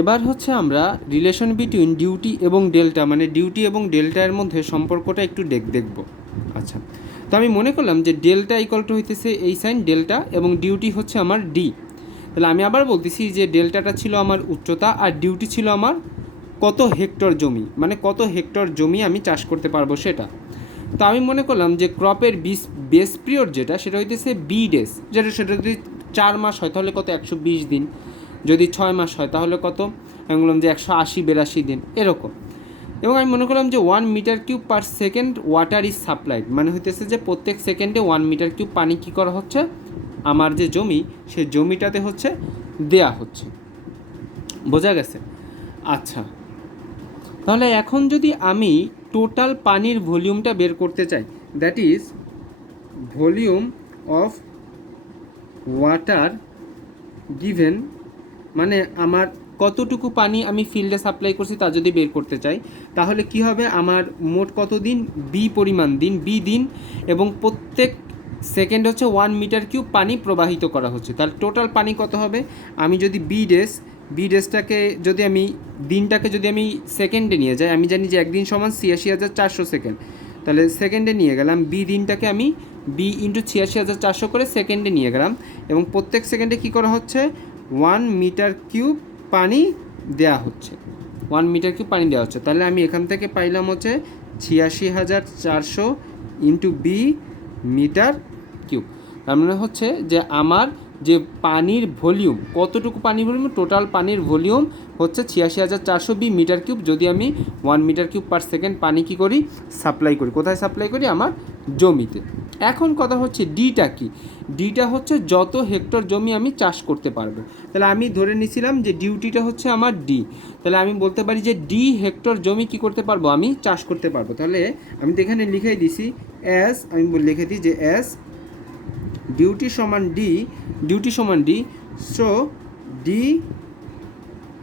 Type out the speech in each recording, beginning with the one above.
এবার হচ্ছে আমরা রিলেশন বিটুইন ডিউটি এবং ডেল্টা, মানে ডিউটি এবং ডেল্টার মধ্যে সম্পর্কটা একটু দেখব। আচ্ছা, তো আমি মনে করলাম যে ডেল্টা ইকুয়াল টু হইতেছে এই সাইন ডেল্টা এবং ডিউটি হচ্ছে আমার ডি। তাহলে আমি আবার বলতেছি যে ডেল্টাটা ছিল আমার উচ্চতা আর ডিউটি ছিল আমার কত হেক্টর জমি, মানে কত হেক্টর জমি আমি চাষ করতে পারবো সেটা। তো আমি মনে করলাম যে ক্রপের বেস পিরিয়ড যেটা সেটা হইতেছে বি ডেজ, সেটা যদি 4 মাস হয় তাহলে কত 120 দিন, যদি 6 মাস হয় তাহলে কত, আমি বললাম যে 180-82 দিন এরকম। এবং আমি মনে করলাম যে 1 meter cube per second water is supplied, মানে হইতেছে যে প্রত্যেক সেকেন্ডে 1 মিটার কিউব পানি কী করা হচ্ছে, আমার যে জমি সেই জমিটাতে হচ্ছে দেয়া হচ্ছে। বোঝা গেছে? আচ্ছা, তাহলে এখন যদি আমি টোটাল পানির ভলিউমটা বের করতে চাই, that is volume of water given, মানে আমার কতটুকু পানি আমি ফিল্ডে সাপ্লাই করছি তা যদি বের করতে চাই, তাহলে কি হবে, আমার মোট কত দিন, বি পরিমাণ দিন, বি দিন, এবং প্রত্যেক সেকেন্ড হচ্ছে 1 মিটার কিউব পানি প্রবাহিত করা হচ্ছে। তাহলে টোটাল পানি কত হবে, আমি যদি বি ডেজটাকে যদি আমি দিনটাকে যদি আমি সেকেন্ডে নিয়ে যাই, আমি জানি যে একদিন সমান 86,400 সেকেন্ড, তাহলে সেকেন্ডে নিয়ে গেলাম, বি দিনটাকে আমি বি ইন্টু 86,400 করে সেকেন্ডে নিয়ে গেলাম, এবং প্রত্যেক সেকেন্ডে কী করা হচ্ছে, 1 মিটার কিউব পানি দেওয়া হচ্ছে, 1 মিটার কিউব পানি দেওয়া হচ্ছে। তাহলে আমি এখান থেকে পাইলাম হচ্ছে 86,400 ইন্টু বি মিটার কিউব। তার মানে হচ্ছে যে আমার যে পানির ভলিউম, কতটুকু পানির ভলিউম, টোটাল পানির ভলিউম হচ্ছে 86,400 বি মিটার কিউব, যদি আমি 1 মিটার কিউব পার সেকেন্ড পানি কী করি, সাপ্লাই করি। কোথায় সাপ্লাই করি, আমার জমিতে। এখন কথা হচ্ছে ডিটা কি, ডিটা হচ্ছে যত হেক্টর জমি আমি চাষ করতে পারবো। তাহলে আমি ধরে নিয়েছিলাম যে ডিউটিটা হচ্ছে আমার ডি, তাহলে আমি বলতে পারি যে ডি হেক্টর জমি কি করতে পারবো, আমি চাষ করতে পারবো। তাহলে আমি তো এখানে লিখে দিছি অ্যাজ, আমি লিখে দিই যে অ্যাজ ডিউটি সমান D, so D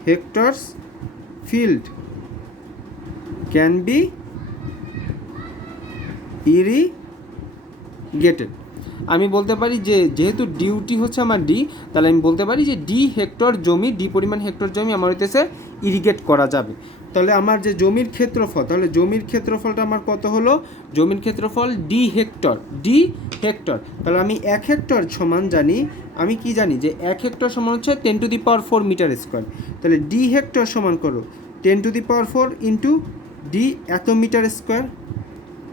hectares field can be irrigated. আমি বলতে পারি যে যেহেতু ডিউটি হচ্ছে আমার ডি, তাহলে আমি বলতে পারি যে ডি হেক্টর জমি, ডি পরিমাণ হেক্টর জমি আমার হইতেছে ইরিগেট করা যাবে। তাহলে আমার যে জমির ক্ষেত্রফল, তাহলে জমির ক্ষেত্রফলটা আমার কত হলো, জমির ক্ষেত্রফল ডি হেক্টর, তাহলে আমি 1 হেক্টর সমান জানি, আমি কি জানি যে 1 হেক্টর সমান হচ্ছে 10⁴ মিটার স্কোয়ার। তাহলে ডি হেক্টর সমান করো 10⁴ ইন্টু ডি এত মিটার স্কোয়ার।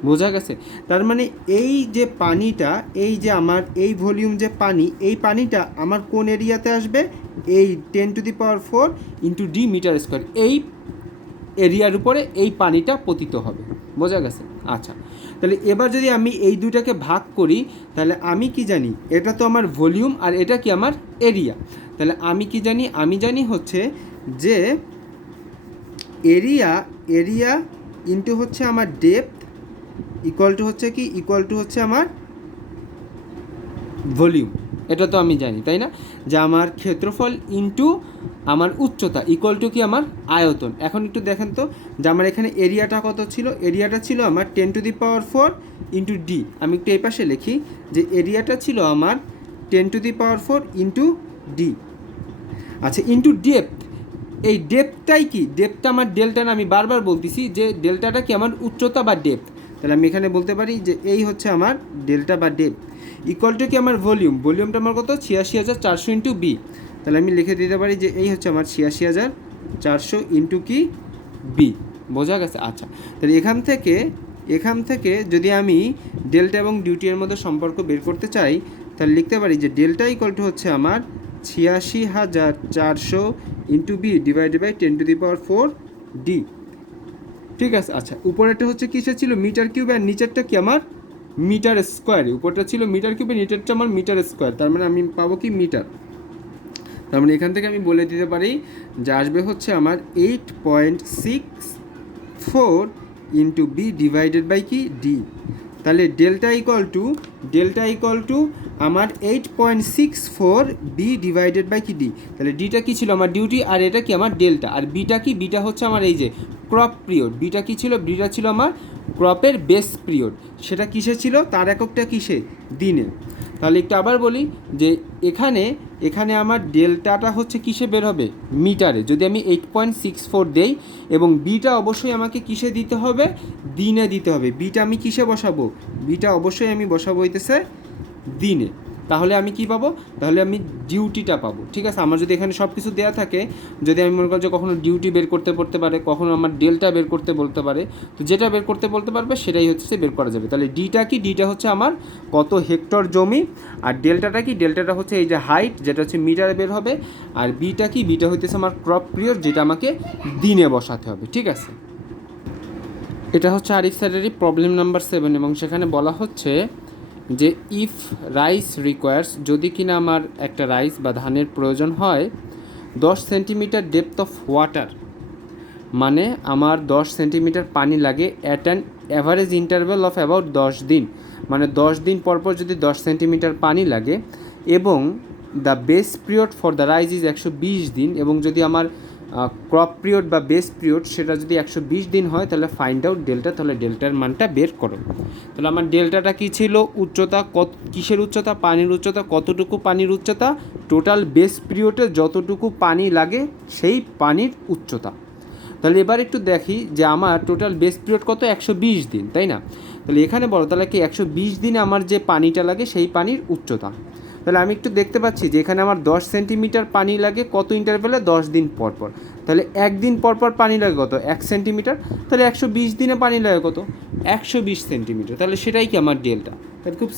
বোঝা গেছে? তার মানে এই যে পানিটা, এই যে আমার এই ভলিউম যে পানি, এই পানিটা আমার কোন এরিয়াতে আসবে, এই 10⁴ ইন্টু ডি মিটার স্কোয়ার, এই এরিয়ার উপরে এই পানিটা পতিত হবে। বোঝা গেছে? আচ্ছা, তাহলে এবার যদি আমি এই দুটাকে ভাগ করি, তাহলে আমি কি জানি, এটা তো আমার ভলিউম আর এটা কি আমার এরিয়া। তাহলে আমি কি জানি, আমি জানি হচ্ছে যে এরিয়া ইন্টু হচ্ছে আমার ডেপথ ইকুয়াল টু হচ্ছে আমার ভলিউম। এটা তো আমি জানি, তাই না, যে আমার ক্ষেত্রফল ইন্টু আমার উচ্চতা ইকুয়াল টু কি আমার আয়তন। এখন একটু দেখেন তো যে আমার এখানে এরিয়াটা কত ছিল, এরিয়াটা ছিল আমার 10⁴ ইন্টু ডি। আমি একটু এই পাশে লিখি যে এরিয়াটা ছিল আমার 10⁴ ইন্টু ডি। আচ্ছা, ইন্টু ডেপথ, এই ডেপথটাই কি, ডেপথটা আমার ডেল্টা না, আমি বারবার বলতেছি যে ডেল্টাটা কি আমার উচ্চতা বা ডেপথ। তাহলে আমি এখানে বলতে পারি যে এই হচ্ছে আমার ডেল্টা বা ডেপথ ইকুয়াল টু কি আমার ভলিউমটা আমার কত, 86,400 ইন্টু বি। তাহলে আমি লিখে দিতে পারি যে এই হচ্ছে আমার 86,400 ইন্টু কি বি। বোঝা গেছে? আচ্ছা, তাহলে এখান থেকে যদি আমি ডেল্টা এবং ডিউটির মধ্যে সম্পর্ক বের করতে চাই, তাহলে লিখতে পারি যে ডেল্টা ইকুয়াল টু হচ্ছে আমার 86,400 into be divided by 10⁴ D. ঠিক আছে? আচ্ছা, উপরেরটা হচ্ছে কিসে ছিল, মিটার কিউব, আর নিচেরটা কি আমার মিটার স্কোয়ারে। উপরটা ছিল মিটার কিউবে, নিচেরটা আমার মিটার স্কোয়ার, তার মানে আমি পাবো কি মিটার। তার মানে এখান থেকে আমি বলে দিতে পারি যে আসবে হচ্ছে আমার 8.64 ইন্টু বি ডিভাইডেড বাই কি ডি। তাহলে ডেল্টা ইকুয়াল টু আমার 8.64 বি ডিভাইডেড বাই কি ডি। তাহলে ডিটা কি ছিল আমার ডিউটি, আর এটা কি আমার ডেল্টা, আর বিটা কি, বিটা হচ্ছে আমার এই যে ক্রপ পিরিয়ড। বিটা কি ছিল, বিটা ছিল আমার ক্রপের বেস পিরিয়ড। সেটা কিসে ছিল, তার এককটা কিসে, দিনে। তাহলে একটু আবার বলি যে এখানে আমার ডেল্টাটা হচ্ছে কিসে বের হবে, মিটারে। যদি আমি 8.64 দেই এবং বিটা অবশ্যই আমাকে কিসে দিতে হবে, দিনে দিতে হবে। বিটা আমি কিসে বসাবো, বিটা অবশ্যই আমি বসাবো হইতেছে দিনে। তাহলে আমি কি পাবো, তাহলে আমি ডিউটিটা পাবো। ঠিক আছে, আমার যদি এখানে সব কিছু দেওয়া থাকে, যদি আমি মনে করি যে কখনো ডিউটি বের করতে বলতে পারে, কখনো আমার ডেল্টা বের করতে বলতে পারে, তো যেটা বের করতে বলতে পারবে সেটাই হচ্ছে বের করা যাবে। তাহলে ডিটা কি, ডিটা হচ্ছে আমার কত হেক্টর জমি, আর ডেল্টাটা কি, ডেল্টাটা হচ্ছে এই যে হাইট, যেটা হচ্ছে মিটারে বের হবে, আর বিটা কি, বিটা হইতেছে আমার ক্রপ পিরিয়ড, যেটা আমাকে দিনে বসাতে হবে। ঠিক আছে, এটা হচ্ছে আরিফ স্যারেরই প্রবলেম নাম্বার 7, এবং সেখানে বলা হচ্ছে যে ইফ রাইস রিকোয়ার্স, যদি কিনা আমার একটা রাইস বা ধানের প্রয়োজন হয় 10 সেন্টিমিটার ডেপথ অফ ওয়াটার, মানে আমার 10 সেন্টিমিটার পানি লাগে at an average interval of about 10 দিন, মানে 10 দিন পরপর যদি 10 সেন্টিমিটার পানি লাগে, এবং the base period for the rice is 120 দিন, এবং যদি আমার ক্রপ পিরিয়ড বা বেস পিরিয়ড সেটা যদি 120 দিন হয়, তাহলে ফাইন্ড আউট ডেল্টা। তাহলে ডেল্টার মানটা বের করো। তাহলে আমার ডেল্টাটা কী ছিল, উচ্চতা, কত কিসের উচ্চতা, পানির উচ্চতা, কতটুকু পানির উচ্চতা, টোটাল বেস পিরিয়ডে যতটুকু পানি লাগে সেই পানির উচ্চতা। তাহলে এবার একটু দেখি যে আমার টোটাল বেস পিরিয়ড কত, 120 দিন, তাই না? তাহলে এখানে বলো তাহলে কি 120 দিনে আমার যে পানিটা লাগে সেই পানির উচ্চতা। তাহলে আমি একটু দেখতে পাচ্ছি যে এখানে আমার 10 সেন্টিমিটার পানি লাগে কত ইন্টারভ্যালে, 10 দিন পর পর। তাহলে একদিন পর পর পানি লাগে কত, 1 সেন্টিমিটার। তাহলে 120 দিনে পানি লাগে কত, 120 সেন্টিমিটার। তাহলে সেটাই কি আমার ডেল্টা। তাহলে খুব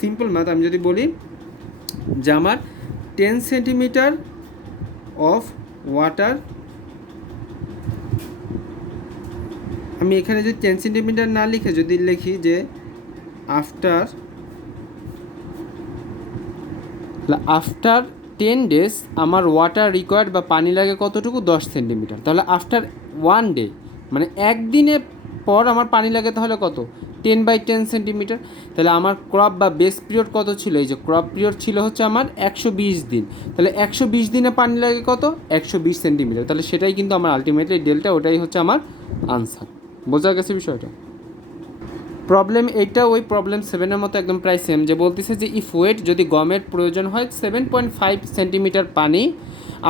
সিম্পল ম্যাথ আমি যদি বলি যে আমার 10 সেন্টিমিটার অফ ওয়াটার, আমি এখানে যদি 10 সেন্টিমিটার না লিখে যদি লিখি যে আফটার 10 ডেজ আমার ওয়াটার রিকোয়ার্ড বা পানি লাগে কতটুকু, 10 সেন্টিমিটার। তাহলে আফটার 1 ডে মানে একদিনের পর আমার পানি লাগে তাহলে কত, 10/10 সেন্টিমিটার। তাহলে আমার ক্রপ বা বেস পিরিয়ড কত ছিল, এই যে ক্রপ পিরিয়ড ছিল হচ্ছে আমার 120 দিন। তাহলে 120 দিনে পানি লাগে কত, 120 সেন্টিমিটার। তাহলে সেটাই কিন্তু আমার আলটিমেটলি ডেল্টা, ওটাই হচ্ছে আমার আনসার। বোঝা গেছে বিষয়টা? প্রবলেম এইটা ওই প্রবলেম 7-এর মতো একদম প্রায় সেম, যে বলতেছে যে ইফ ওয়েট, যদি গমের প্রয়োজন হয় 7.5 সেন্টিমিটার পানি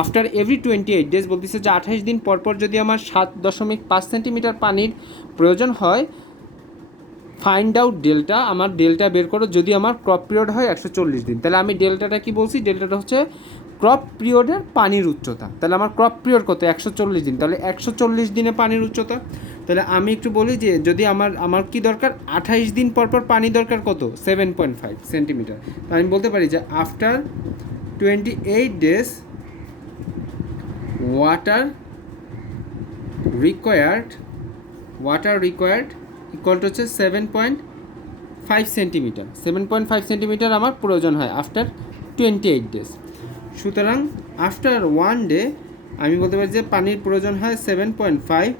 আফটার এভরি 28 ডেজ, বলতেছে যে 28 দিন পরপর যদি আমার 7.5 সেন্টিমিটার পানির প্রয়োজন হয়, ফাইন্ড আউট ডেল্টা, আমার ডেল্টা বের করো যদি আমার ক্রপ পিরিয়ড হয় 140 দিন। তাহলে আমি ডেল্টাটা কি বলছি, ডেল্টাটা হচ্ছে ক্রপ পিরিয়ডের পানির উচ্চতা। তাহলে আমার ক্রপ পিরিয়ড কত, 140 দিন। তাহলে 140 দিনে পানির উচ্চতা। তাহলে আমি একটু বলি যে যদি আমার কি দরকার, 28 দিন পরপর পানি দরকার কত, 7.5 সেন্টিমিটার। আমি বলতে পারি যে after 28 days water required equal to হচ্ছে 7.5 সেন্টিমিটার। 7.5 সেন্টিমিটার আমার প্রয়োজন হয় আফটার 28 ডেজ। সুতরাং আফটার 1 ডে আমি বলতে পারি যে পানির প্রয়োজন হয় 7.5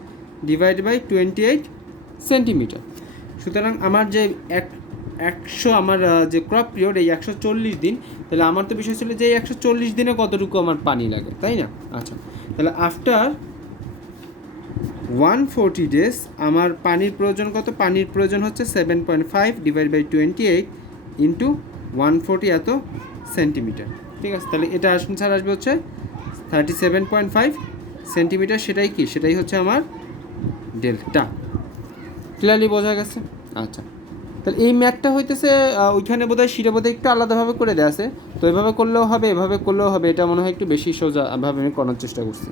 ডিভাইড বাই 28 সেন্টিমিটার। সুতরাং আমার যে 100 আমার যে ক্রপ পিরিয়ড, এই 140 দিন। তাহলে আমার তো বিষয় ছিল যে এই 140 দিনে কতটুকু আমার পানি লাগে, তাই না? আচ্ছা, তাহলে আফটার 140 ডেজ আমার পানির প্রয়োজন কত, পানির প্রয়োজন হচ্ছে 7.5 ডিভাইড বাই 28 ইন্টু 140 এত সেন্টিমিটার। ঠিক আছে, তাহলে এটা আনসার আসবে হচ্ছে 37.5 সেন্টিমিটার। সেটাই কি, সেটাই হচ্ছে আমার ডেল্টা। ক্লিয়ারলি বোঝা গেছে? আচ্ছা, তাহলে এই ম্যাথটা হইতেছে ওইখানে বোধহয় সেটা বোধহয় একটু আলাদাভাবে করে দেওয়া আছে। তো এভাবে করলেও হবে, এভাবে করলেও হবে। এটা মনে হয় একটু বেশি সোজাভাবে আমি করার চেষ্টা করছি।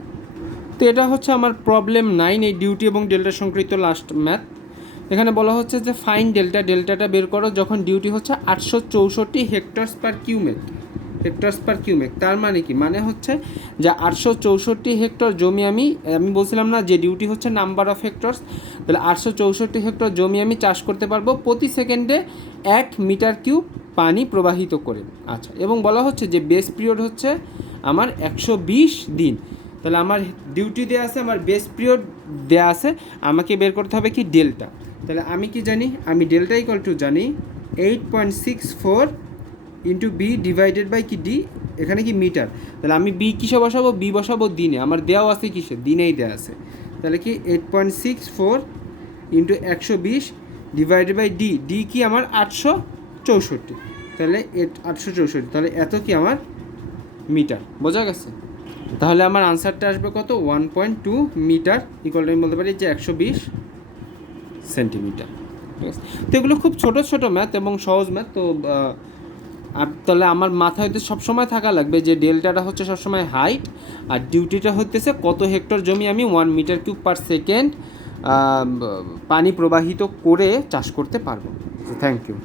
তো এটা হচ্ছে আমার প্রবলেম 9, এই ডিউটি এবং ডেল্টা সংক্রান্ত লাস্ট ম্যাথ। এখানে বলা হচ্ছে যে ফাইন ডেল্টাটা বের করো যখন ডিউটি হচ্ছে 864 হেক্টরস পার কিউমেক। তার মানে কি, মানে হচ্ছে যে 864 হেক্টর জমি আমি বলছিলাম না যে ডিউটি হচ্ছে নাম্বার অফ হেক্টরস। তাহলে 864 হেক্টর জমি আমি চাষ করতে পারবো প্রতি সেকেন্ডে 1 মিটার কিউব পানি প্রবাহিত করে। আচ্ছা, এবং বলা হচ্ছে যে বেস পিরিয়ড হচ্ছে আমার 120 দিন। তাহলে আমার ডিউটি দেওয়া আছে, আমার বেস পিরিয়ড দেওয়া আছে, আমাকে বের করতে হবে কি, ডেল্টা। তাহলে আমি কি জানি, আমি ডেল্টা ইকুয়াল টু জানি 8.64 ইন্টু বি ডিভাইডেড বাই কি ডি, এখানে কি মিটার। তাহলে আমি বি কিসে বসাবো, বি বসাবো দিনে, আমার দেওয়া আছে কিসে, দিনেই দেওয়া আছে। তাহলে কি 8.64 into 120 divided by D, D কি আমার 864। তাহলে 864, তাহলে এত কি আমার মিটার, বোঝা গেছে? তাহলে আমার আনসারটা আসবে কত, 1.2 মিটার, ইকুয়াল আমি বলতে পারি যে 120 সেন্টিমিটার। ঠিক আছে, তো এগুলো খুব ছোট ছোট ম্যাথ এবং সহজ ম্যাথ। তো তাহলে আমার মাথায় হয়তো সবসময় থাকা লাগবে যে ডেল্টাটা হচ্ছে সবসময় হাইট, আর ডিউটিটা হচ্ছে কত হেক্টর জমি আমি 1 মিটার কিউব পার সেকেন্ড পানি প্রবাহিত করে চাষ করতে পারবো। Thank you.